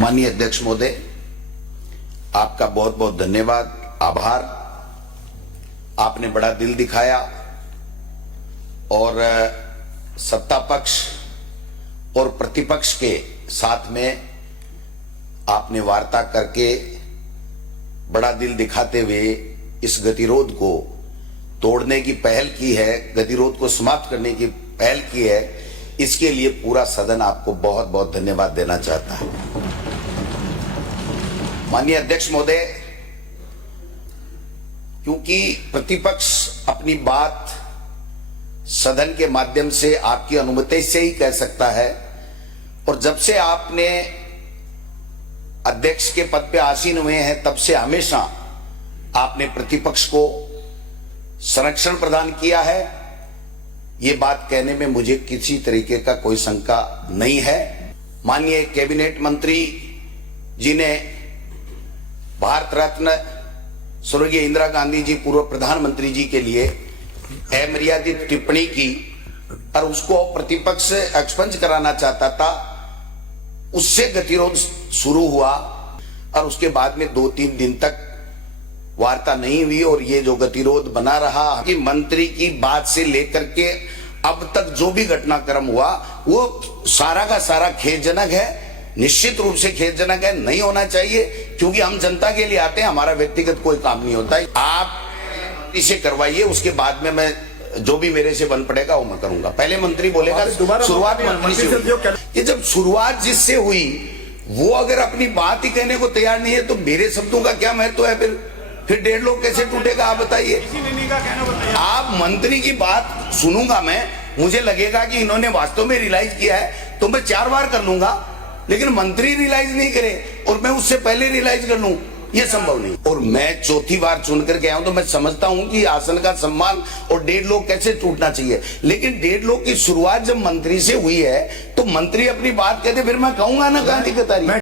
माननीय अध्यक्ष महोदय, आपका बहुत बहुत धन्यवाद, आभार। आपने बड़ा दिल दिखाया और सत्ता पक्ष और प्रतिपक्ष के साथ में आपने वार्ता करके बड़ा दिल दिखाते हुए इस गतिरोध को तोड़ने की पहल की है, गतिरोध को समाप्त करने की पहल की है। इसके लिए पूरा सदन आपको बहुत बहुत धन्यवाद देना चाहता है। माननीय अध्यक्ष महोदय, क्योंकि प्रतिपक्ष अपनी बात सदन के माध्यम से आपकी अनुमति से ही कह सकता है, और जब से आपने अध्यक्ष के पद पे आसीन हुए हैं तब से हमेशा आपने प्रतिपक्ष को संरक्षण प्रदान किया है। ये बात कहने में मुझे किसी तरीके का कोई शंका नहीं है। माननीय कैबिनेट मंत्री जी ने भारत रत्न स्वर्गीय इंदिरा गांधी जी पूर्व प्रधानमंत्री जी के लिए अमर्यादित टिप्पणी की और उसको प्रतिपक्ष एक्सपंज कराना चाहता था। उससे गतिरोध शुरू हुआ और उसके बाद में 2-3 दिन तक वार्ता नहीं हुई और ये जो गतिरोध बना रहा कि मंत्री की बात से लेकर के अब तक जो भी घटनाक्रम हुआ वो सारा का सारा खेदजनक है, निश्चित रूप से खेदजनक है, नहीं होना चाहिए। क्योंकि हम जनता के लिए आते हैं, हमारा व्यक्तिगत कोई काम नहीं होता है। आप इसे करवाइए, उसके बाद में मैं जो भी मेरे से बन पड़ेगा वो मैं करूंगा। पहले मंत्री बोलेगा, शुरुआत मंत्री से हुई। कि जब शुरुआत जिससे हुई वो अगर अपनी बात ही कहने को तैयार नहीं है तो मेरे शब्दों का क्या महत्व है? फिर 1.5 लोग कैसे टूटेगा आप बताइए। आप मंत्री की बात सुनूंगा मैं, मुझे लगेगा कि इन्होंने वास्तव में रियलाइज किया है तो मैं 4 बार कर लूंगा, लेकिन मंत्री रियलाइज नहीं करे और मैं उससे पहले रियलाइज कर लूं, ये संभव नहीं। और मैं 4थी बार चुन करके आया हूं तो मैं समझता हूं कि आसन का सम्मान और 1.5 लोग कैसे टूटना चाहिए। लेकिन 1.5 लोग की शुरुआत जब मंत्री से हुई है तो मंत्री अपनी बात कहते फिर मैं कहूंगा ना, कहां दिक्कत आ रही है।